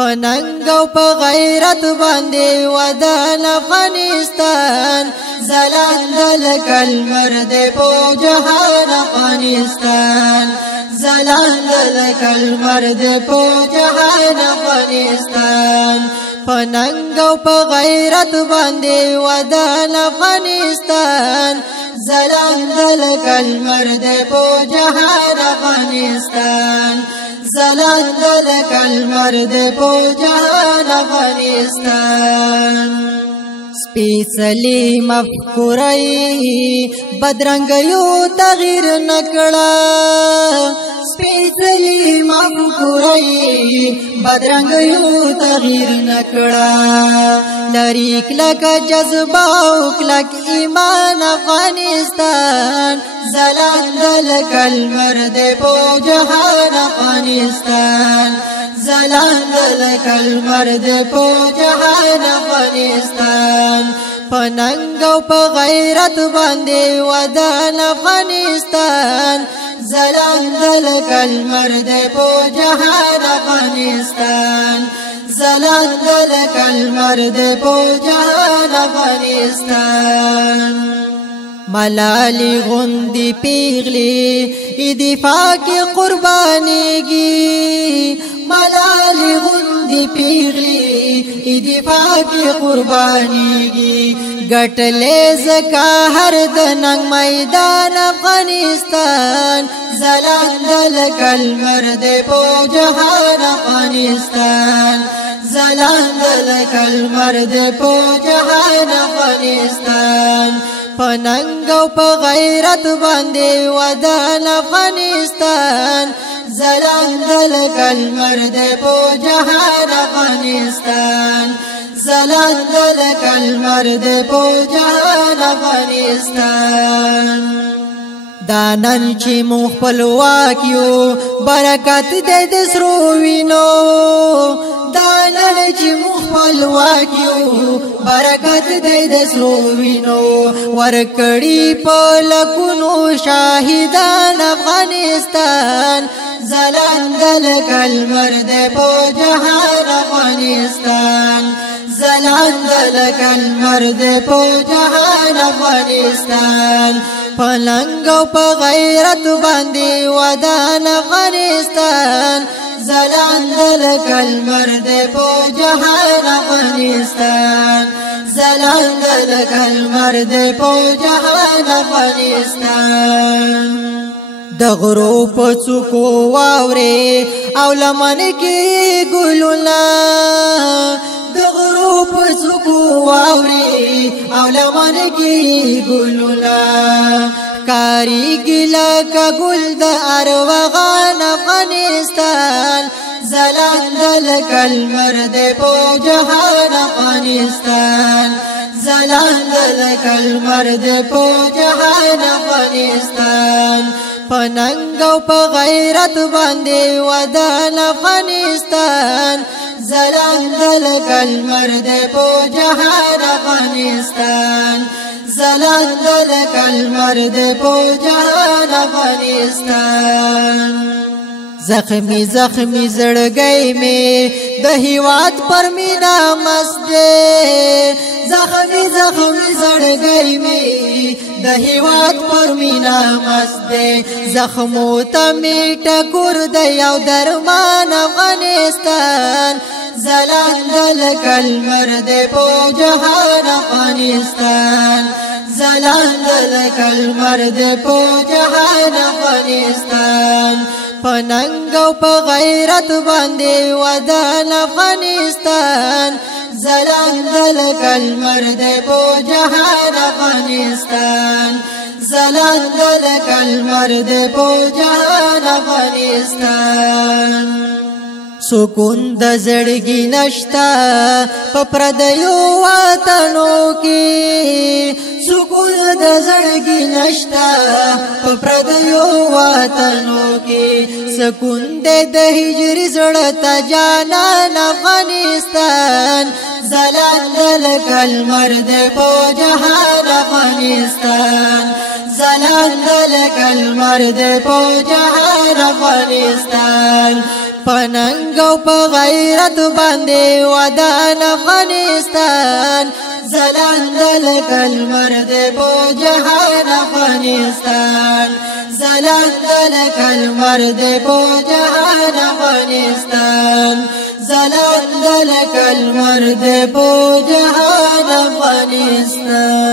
پننګ او په غیرت باندې ودان افغانستان زلاند لکل مرد په جهان افغانستان زلاند لکل مرد په جهان افغانستان پننګ او په غیرت باندې ودان افغانستان زلاند لکل مرد په جهان افغانستان زلاند لکل مرد په جهان افغانستان سپیڅلی مفکورای بدرنګیو تغییر نکړه سپیڅلی مفکورای بدرنګیو تغییر نکړه لری کلک جذبه او کلک ایمان افغانستان زلاند لکل مرد په جهان افغانستان زلاند لکل مرد په جهان افغانستان پننګ او په غیرت باندې ودان افغانستان زلاند لکل مرد په جهان افغانستان زلاند لکل مرد په جهان افغانستان ملالی غندی پیغلی دفاع کی قربانیگی ملالی غندی پیغلی دفاع کی قربانیگی گٹلے زکا ہر دننگ میدان افغانستان زلاند لکل مرد پو جہان افغانستان زلاند لکل مرد پو جہان افغانستان پننګ او په غیرت باندې ودان افغانستان زلاند لکل مرد په جهان افغانستان زلاند لکل مرد په جهان افغانستان دانن چې مخ خپلواک یو برکت دې د سرو وینو دانن چې مخ خپلواک یو برکت دې د سرو وینو ورکړی په لکونو شاهدان افغانستان زلاند لکل مرد په جهان افغانستان زلاند لکل مرد په جهان افغانستان پلنګ او په غیرت باندې ودان افغانستان زلاند لکل مرد په جهان افغانستان زلاند لکل مرد په جهان افغانستان د غرو په څوکو واورې او لمن کې ګلونه د غرو په څوکو واورې او لمن کې ګلونه کاریږي لکه ګل د ارغوان افغانستان زلاند لکل مرد په جهان افغانستان زلاند لکل مرد په جهان افغانستان پننګ او په غیرت باندې ودان افغانستان زلاند لکل مرد په جهان افغانستان زلاند لکل مرد په جهان افغانستان زخمی زخمی زړګی می د هیواد پر مینا مسته زخمی زخمی زړګی می د هیواد پر مینا مسته زخمو ته میټه کور د یو درمان افغانستان زلاند لکل مرد په جهان افغانستان زلاند لکل مرد په جهان افغانستان پننګ او په غیرت باندې ودان افغانستان زلاند لکل مرد په جهان افغانستان زلاند لکل مرد په جهان افغانستان سکون د زړګي نشتا په پردیو وطنو کې سکون د زړګي نشتا په پردیو وطنو کې سکون د هجر زړه ته جانان افغانستان زلاند لکل مرد په جهان افغانستان زلاند لکل مرد په جهان افغانستان پننګ او په غیرت باندې ودان افغانستان زلاند لکل مرد په جهان افغانستان زلاند لکل مرد په جهان افغانستان زلاند لکل مرد په جهان افغانستان